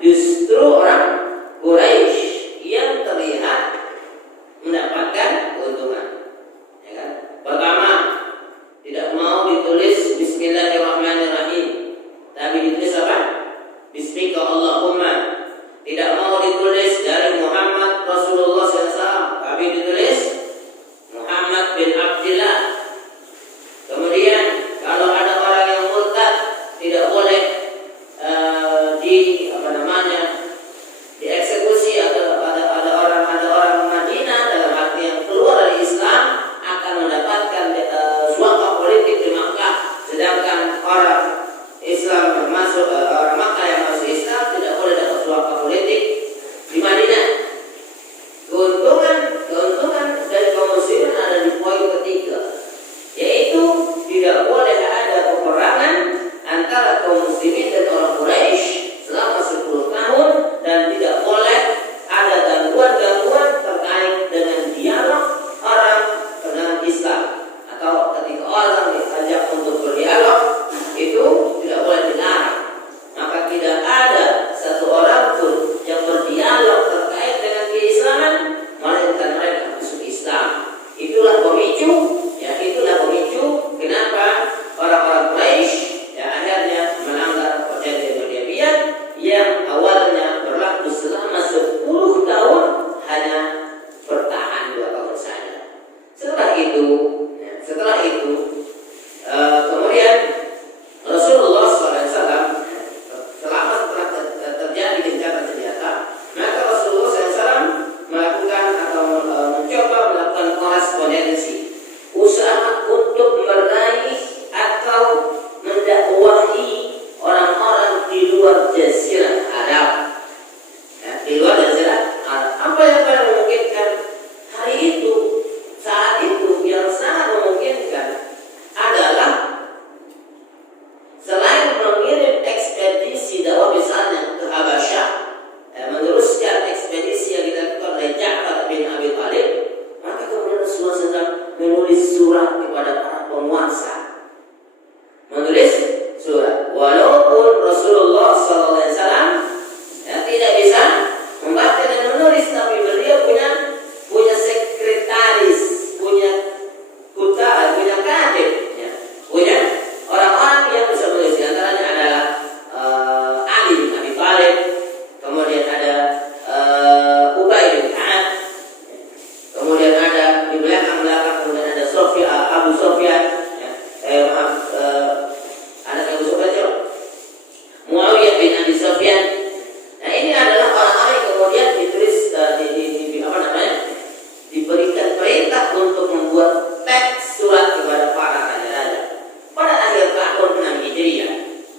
justru orang Quraisy yang terlihat mendapatkan keuntungan. Ya kan? Pertama, tidak mau ditulis Bismillahirrahmanirrahim, tapi ditulis apa? Bismika Allahumma. Tidak mau ditulis dari Muhammad Rasulullah SAW, tapi ditulis Muhammad bin Abdillah. Kemudian kalau ada orang yang murtad, tidak boleh dieksekusi. Ada orang Madinah dalam arti yang keluar dari Islam akan mendapatkan suaka politik di Makkah, sedangkan orang Islam yang masuk, orang Makkah yang masuk Islam tidak boleh dapat suaka politik di Madinah. Keuntungan dari kaum muslimin ada di poin ketiga, yaitu tidak boleh ada peperangan antara kaum muslimin dan orang Quraisy selama 10 tahun, dan tidak boleh ada gangguan-gangguan terkait dengan dialog orang dengan Islam, atau ketika orang diajak untuk berdialog itu tidak boleh dilarang. Maka tidak ada satu orang pun yang berdialog terkait dengan keislaman melainkan mereka masuk Islam. Itulah pemicu kenapa orang-orang Quraisy akhirnya melanggar perjanjian Hudaybiyah yang awalnya berlaku selama 10 tahun, hanya bertahan 2 tahun saja. Setelah itu kemudian Rasulullah SAW setelah terjadi gencatan senjata, maka Rasulullah SAW melakukan atau mencoba melakukan korespondensi, usaha untuk meraih atau mendakwahi orang-orang di luar Jazirah Arab. Di luar Jazirah Arab, apa yang paling memungkinkan hari itu, saat itu yang sangat memungkinkan adalah selain mengirim ekspedisi dakwah misalnya ke Habasyah, meneruskan ekspedisi yang dilakukan oleh Ja'far bin Abi Thalib, maka kemudian Rasulullah SAW menulis surat kepada para penguasa. Menulis surat, walaupun Rasulullah SAW tidak bisa membaca dan menulis, tapi beliau punya sekretaris, punya katib, punya orang-orang yang bisa menulis. Di antaranya adalah Ali bin Abi Thalib, kemudian ada Ubay bin Ka'ab, kemudian ada di belakang kemudian ada Abu Sufyan, anak Abu Sufyan, Muawiyah bin Abi Sufyan. Nah, ini adalah orang-orang yang kemudian ditulis diberikan perintah untuk membuat teks surat kepada para raja-raja pada akhir tahun 6 Hijriah.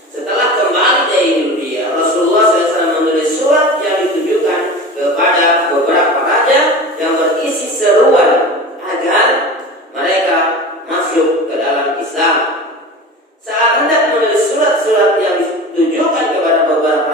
Setelah kembali dari India, Rasulullah SAW menulis surat yang ditujukan kepada beberapa raja yang berisi seruan agar mereka masuk ke dalam Islam. Saat hendak menulis surat-surat yang ditujukan kepada beberapa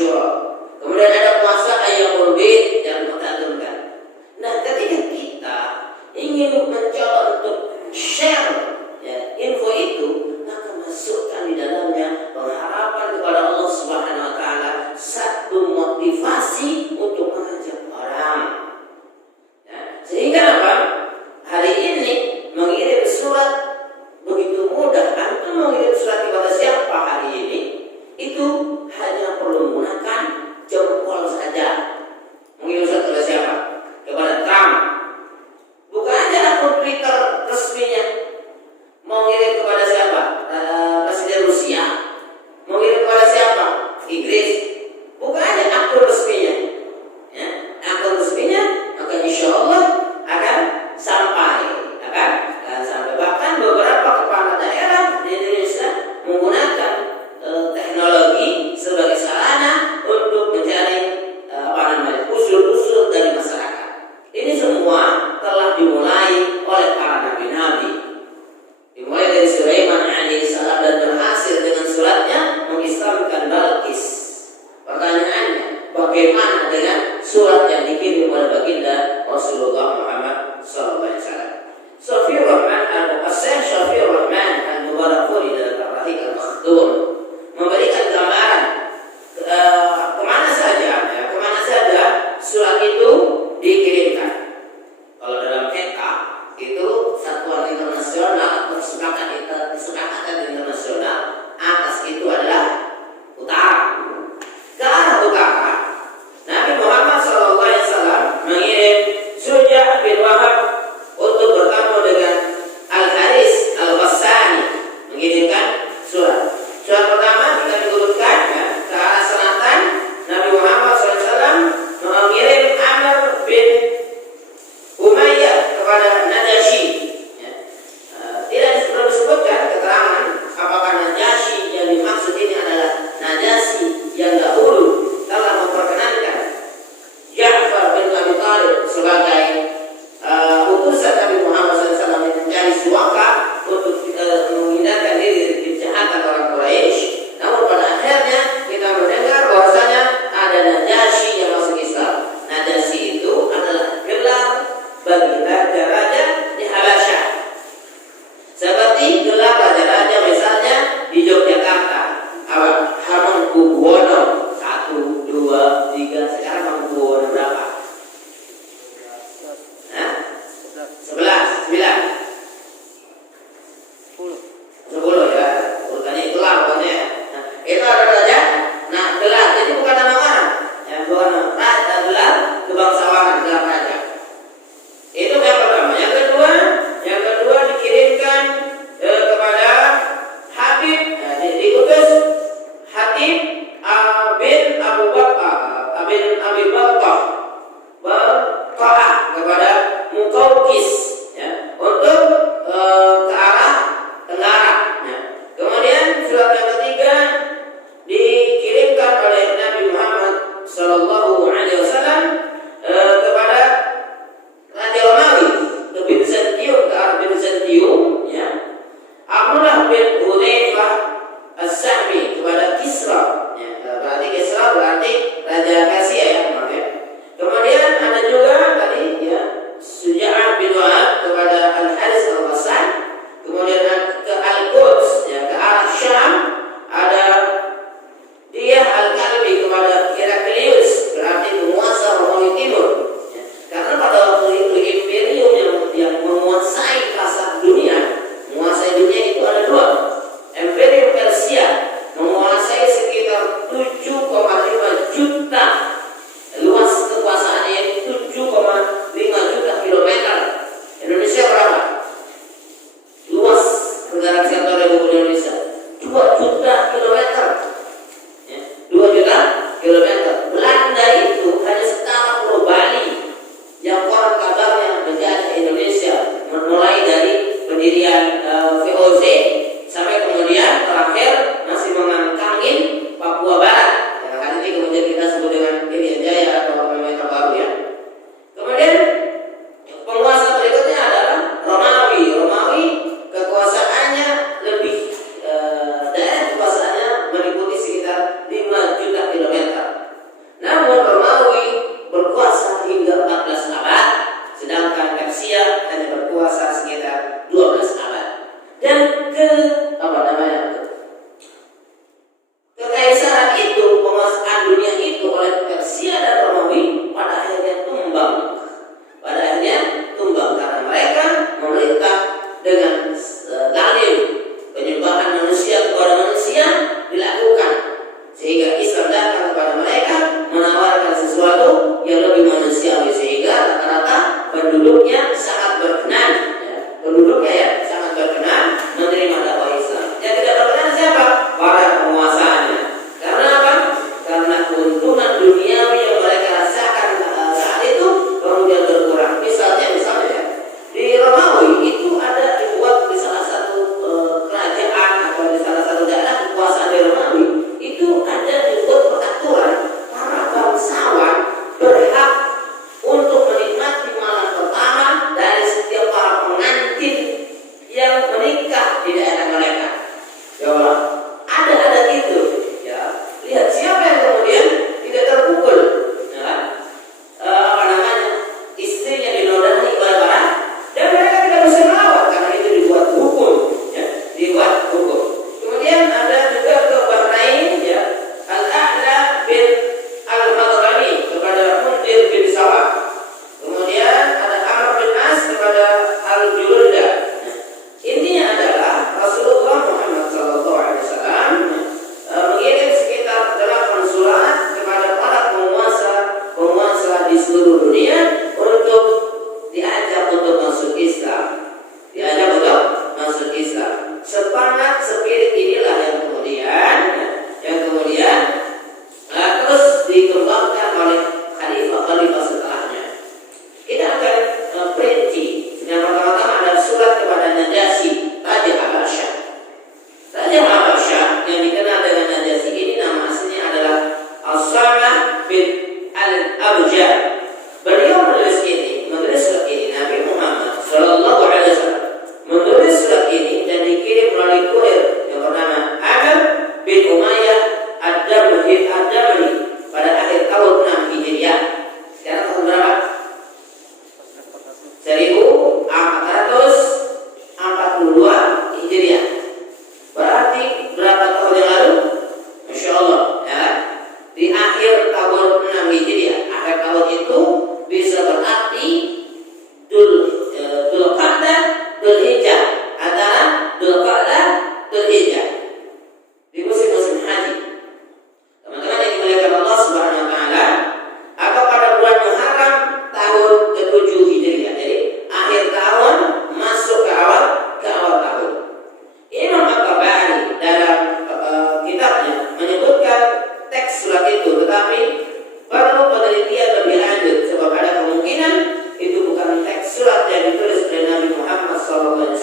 Asyura. Kemudian ada puasa Ayyamul Bid yang ditantunkan. Nah, ketika kita ingin mencoba untuk share ya, info itu, maka masukkan di dalamnya pengharapan kepada Allah Subhanahu wa taala, satu motivasi untuk mengajak orang. Ya, sehingga apa? Hari ini mengirim surat begitu mudah. Antum mengirim surat kepada siapa hari ini? Itu hanya perlu menggunakan jempol saja. Mengirim surat kepada siapa? Kepada Trump. Buka aja akun Twitter resminya. Mau ngirim kepada siapa? Presiden Rusia. Mau ngirim kepada siapa? Inggris. Buka aja akun resminya. Ya, akun resminya, maka insya Allah akan sampai. Sampai bahkan beberapa kepala daerah di Indonesia menggunakan teknologi sebagai sarana untuk mencari usul-usul dari masyarakat. Ini semua telah dimulai oleh para nabi-nabi. Dimulai dari Sulaiman alaihissalam dan berhasil dengan suratnya mengislamkan Balqis. Pertanyaannya, bagaimana dengan surat yang dikirim oleh baginda Rasulullah Muhammad SAW? Syafiyur Rahman Al-Muqassir Syafiyur Rahman Al-Mubarakuri dalam Ar-Rahiq Al-Makhdum memberikan gambaran kemana saja surat itu dikirimkan. Kalau dalam EK itu satuan internasional atau kesepakatan internasional, atas itu adalah utara. Ke arah utara, Nabi Muhammad SAW mengirim Suja bin Wahab untuk bertemu dengan Al-Haris Al-Ghassani, mengirimkan surat. Surat pertama kita diturunkan ya, ke arah selatan. Nabi Muhammad SAW mengirim Amr bin Umayyah kepada Najasyi. Ya. Tidak disebutkan keterangan apakah Najasyi yang dimaksud ini adalah Najasyi yang dahulu telah memperkenankan Ja'far bin Abi Thalib sebagai utusan Nabi Muhammad SAW mencari suaka untuk menghindarkan diri dari kejahatan orang Quraisy. Namun pada akhirnya kita mendengar bahwasanya ada Najasyi yang masuk Islam. Najasyi itu adalah gelar bagi raja-raja di Habasyah. Seperti gelar raja-raja misalnya di Yogyakarta, Hamengkubuwono 1, 2, 3. Sekarang Hamengkubuwono berapa? 11, 9, 10 ya. Urutannya itulah pokoknya. Nah, itu ada raja. Nah, gelar jadi bukan nama orang. Ya, bukan raja, gelar kebangsawanan, gelar raja. Itu yang pertama. Yang kedua dikirimkan kepada Habib, diutus Habib bin Abu Bakar, bin Abi Bakar kepada Muqawqis ya, untuk ke arah tenggara ya. Kemudian surat yang ketiga dikirimkan oleh Nabi Muhammad SAW kepada Raja Romawi ke Bizantium, ke arah Bizantium ya. Abdullah bin Hudzaifah As-Sahmi kepada Kisra ya. Berarti Kisra berarti Raja Persia ya, seluruh dunia untuk diajak untuk masuk Islam, semangat spirit inilah yang kemudian terus dikembangkan oleh khalifah-khalifah setelahnya. Kita akan perinci. Yang pertama-tama ada surat kepada Najasyi, Raja Habasyah. Raja Habasyah yang dikenal dengan Najasyi ini nama aslinya adalah As-Samah bin Al-Abjar. Beliau menulis surat ini Nabi Muhammad Sallallahu Alaihi Wasallam menulis surat ini dan dikirim melalui kurir yang bernama Amr bin Umayyah Ad-Damri pada akhir tahun 6 Hijriah. Sekarang tahun berapa? 1442 Hijriah. Berarti berapa tahun yang lalu? Masya Allah, ya. Di akhir tahun 6 Hijriah. Akhir tahun itu bisa berarti Dzulqa'dah, Dzulhijjah, antara Dzulqa'dah, Dzulhijjah di musim-musim haji. Teman-teman yang dimuliakan Allah Subhanahu wa taala, atau pada bulan Muharram tahun ke-7 Hijriah. Jadi akhir tahun masuk ke awal tahun. Imam At-Tabari dalam kitabnya menyebutkan teks surat itu, tetapi perlu penelitian lebih lanjut sebab ada kemungkinan itu bukan teks surat yang ditulis oleh Nabi Muhammad SAW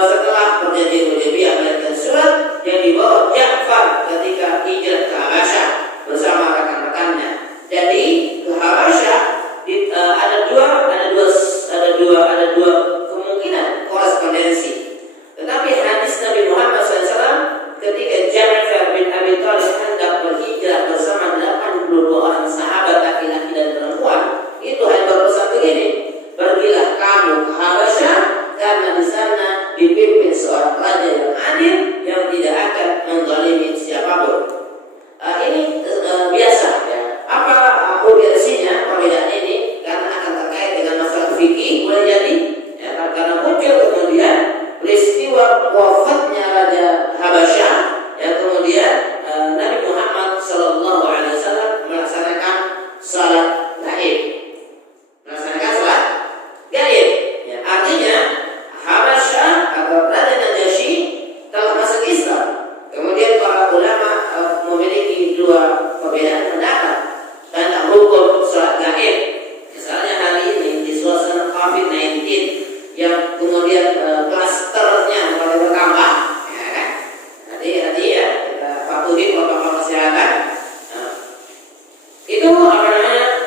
setelah perjanjian Hudaybiyah, melainkan surat yang dibawa Ja'far ketika hijrah ke Habasyah bersama rekan-rekannya. Jadi ke Habasyah ada dua kemungkinan korespondensi. Tetapi hadis Nabi Muhammad SAW ketika Ja'far bin Abi Thalib hendak berhijrah bersama 82 orang sahabat laki-laki dan perempuan, itu hanya berpesan begini: pergilah kamu ke Habasyah karena di sana dipimpin seorang raja yang adil yang tidak akan menzalimi siapapun. Ini biasa, ya. Apa urgensinya perbedaan ini? Karena akan terkait dengan masalah fikih, boleh jadi, ya, karena muncul kemudian peristiwa wafatnya Raja Habasyah, yang kemudian Nabi Muhammad Sallallahu Alaihi Wasallam melaksanakan salat gaib. Ya, artinya Habasyah atau Raja Najasyi telah masuk Islam. Kemudian para ulama memiliki dua perbedaan pendapat tentang hukum salat gaib. Misalnya hari ini di suasana COVID-19 yang kemudian klasternya mulai bertambah, ya kan? Hati-hati ya, kita patuhi protokol kesehatan. Itu apa namanya?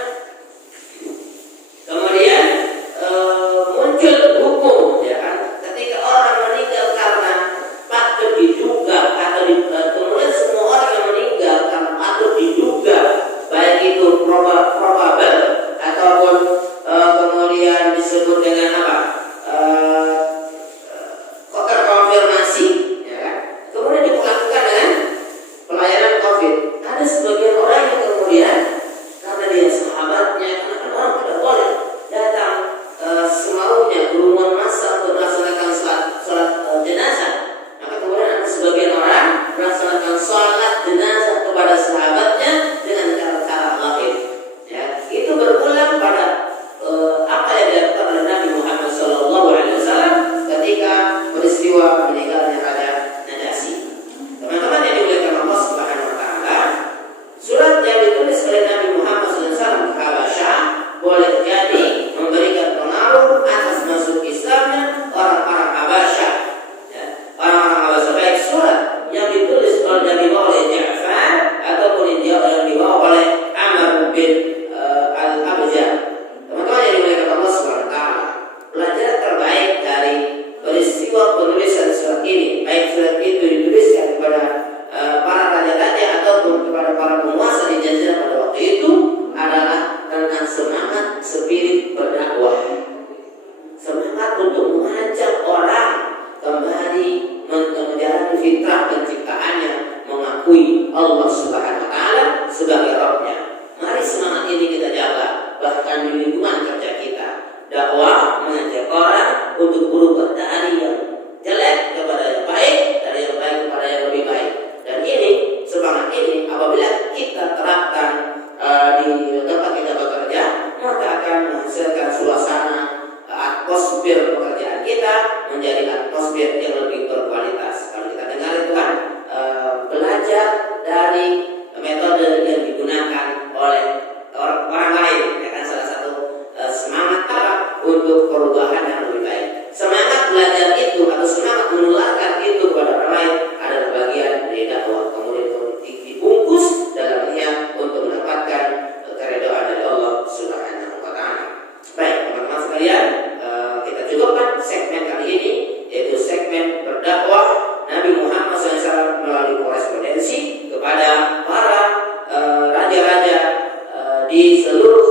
Kemudian muncul hukum, ya kan? Ketika orang meninggal karena patut diduga atau kemudian semua orang yang meninggal karena patut diduga, baik itu probable ataupun kemudian disebut dengan apa? Terkonfirmasi, ya kan? Kemudian diperlakukan dengan pelayanan COVID. Ada sebagian orang yang kemudian karena dia sahabatnya, karena kan orang tidak boleh datang semaunya kerumunan massa untuk melaksanakan sholat jenazah. Maka kemudian ada sebagian orang melaksanakan sholat jenazah kepada sahabatnya dengan cara-cara gaib. Ya, itu berulang pada apa yang dilakukan oleh Nabi Muhammad SAW ketika peristiwa meninggalnya Raja Najasyi. Teman-teman yang dimuliakan Allah Subhanahu wa taala, surat yang ditulis oleh Nabi di seluruh